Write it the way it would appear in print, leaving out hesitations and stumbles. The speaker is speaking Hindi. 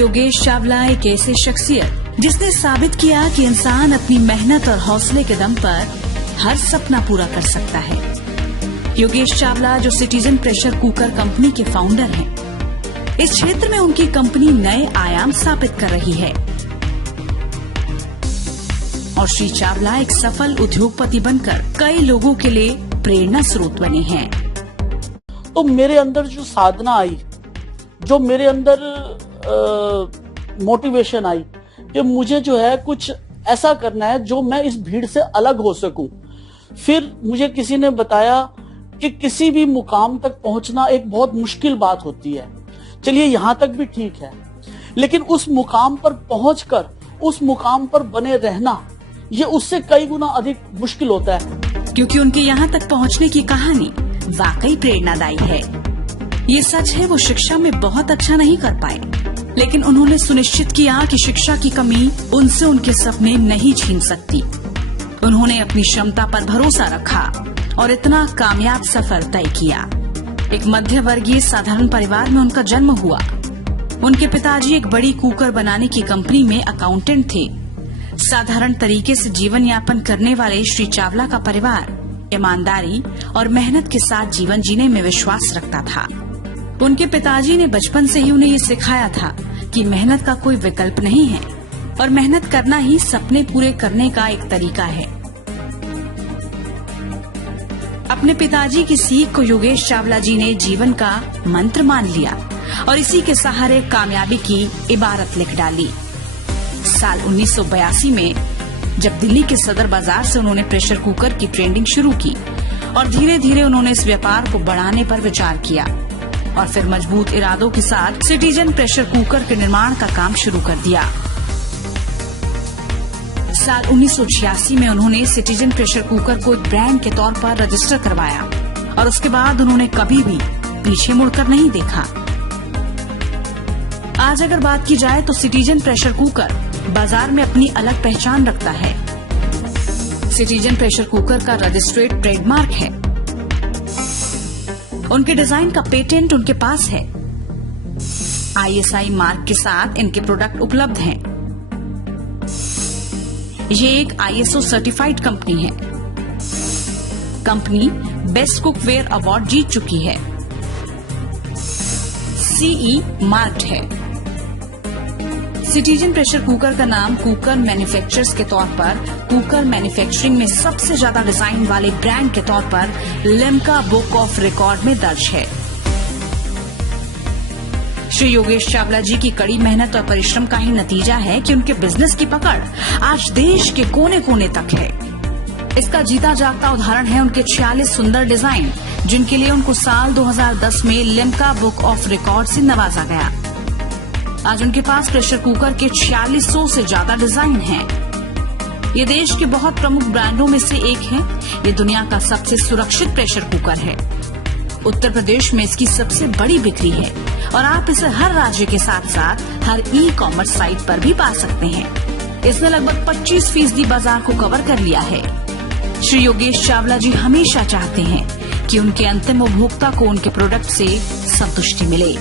योगेश चावला एक ऐसे शख्सियत जिसने साबित किया कि इंसान अपनी मेहनत और हौसले के दम पर हर सपना पूरा कर सकता है। योगेश चावला जो सिटीजन प्रेशर कुकर कंपनी के फाउंडर हैं, इस क्षेत्र में उनकी कंपनी नए आयाम स्थापित कर रही है और श्री चावला एक सफल उद्योगपति बनकर कई लोगों के लिए प्रेरणा स्रोत बने हैं। तो मेरे अंदर जो साधना आई, जो मेरे अंदर मोटिवेशन आई कि मुझे जो है कुछ ऐसा करना है जो मैं इस भीड़ से अलग हो सकूं। फिर मुझे किसी ने बताया कि किसी भी मुकाम तक पहुंचना एक बहुत मुश्किल बात होती है। चलिए यहाँ तक भी ठीक है, लेकिन उस मुकाम पर पहुंचकर उस मुकाम पर बने रहना ये उससे कई गुना अधिक मुश्किल होता है। क्योंकि उनके यहाँ तक पहुँचने की कहानी वाकई प्रेरणादायी है। ये सच है वो शिक्षा में बहुत अच्छा नहीं कर पाए, लेकिन उन्होंने सुनिश्चित किया कि शिक्षा की कमी उनसे उनके सपने नहीं छीन सकती। उन्होंने अपनी क्षमता पर भरोसा रखा और इतना कामयाब सफर तय किया। एक मध्य वर्गीय साधारण परिवार में उनका जन्म हुआ। उनके पिताजी एक बड़ी कुकर बनाने की कंपनी में अकाउंटेंट थे। साधारण तरीके से जीवन यापन करने वाले श्री चावला का परिवार ईमानदारी और मेहनत के साथ जीवन जीने में विश्वास रखता था। उनके पिताजी ने बचपन से ही उन्हें ये सिखाया था कि मेहनत का कोई विकल्प नहीं है और मेहनत करना ही सपने पूरे करने का एक तरीका है। अपने पिताजी की सीख को योगेश चावला जी ने जीवन का मंत्र मान लिया और इसी के सहारे कामयाबी की इबारत लिख डाली। साल 1982 में जब दिल्ली के सदर बाजार से उन्होंने प्रेशर कुकर की ट्रेंडिंग शुरू की और धीरे धीरे उन्होंने इस व्यापार को बढ़ाने पर विचार किया और फिर मजबूत इरादों के साथ सिटीजन प्रेशर कुकर के निर्माण का काम शुरू कर दिया। साल 1986 में उन्होंने सिटीजन प्रेशर कुकर को एक ब्रांड के तौर पर रजिस्टर करवाया और उसके बाद उन्होंने कभी भी पीछे मुड़कर नहीं देखा। आज अगर बात की जाए तो सिटीजन प्रेशर कुकर बाजार में अपनी अलग पहचान रखता है। सिटीजन प्रेशर कुकर का रजिस्ट्रेड ट्रेडमार्क है। उनके डिजाइन का पेटेंट उनके पास है। ISI मार्क के साथ इनके प्रोडक्ट उपलब्ध हैं। ये एक ISO सर्टिफाइड कंपनी है। कंपनी बेस्ट कुकवेयर अवार्ड जीत चुकी है। CE मार्क्ड है। सिटीजन प्रेशर कुकर का नाम कुकर मैन्युफैक्चरर्स के तौर पर कुकर मैन्युफैक्चरिंग में सबसे ज्यादा डिजाइन वाले ब्रांड के तौर पर लिम्का बुक ऑफ रिकॉर्ड में दर्ज है। श्री योगेश चावला जी की कड़ी मेहनत और परिश्रम का ही नतीजा है कि उनके बिजनेस की पकड़ आज देश के कोने कोने तक है। इसका जीता जागता उदाहरण है उनके 46 सुंदर डिजाइन, जिनके लिए उनको साल 2010 में लिम्का बुक ऑफ रिकॉर्ड से नवाजा गया। आज उनके पास प्रेशर कुकर के 4600 से ज्यादा डिजाइन हैं। ये देश के बहुत प्रमुख ब्रांडों में से एक है। ये दुनिया का सबसे सुरक्षित प्रेशर कुकर है। उत्तर प्रदेश में इसकी सबसे बड़ी बिक्री है और आप इसे हर राज्य के साथ साथ हर ई-कॉमर्स साइट पर भी पा सकते हैं। इसने लगभग 25% बाजार को कवर कर लिया है। श्री योगेश चावला जी हमेशा चाहते हैं कि उनके अंतिम उपभोक्ता को उनके प्रोडक्ट से संतुष्टि मिले।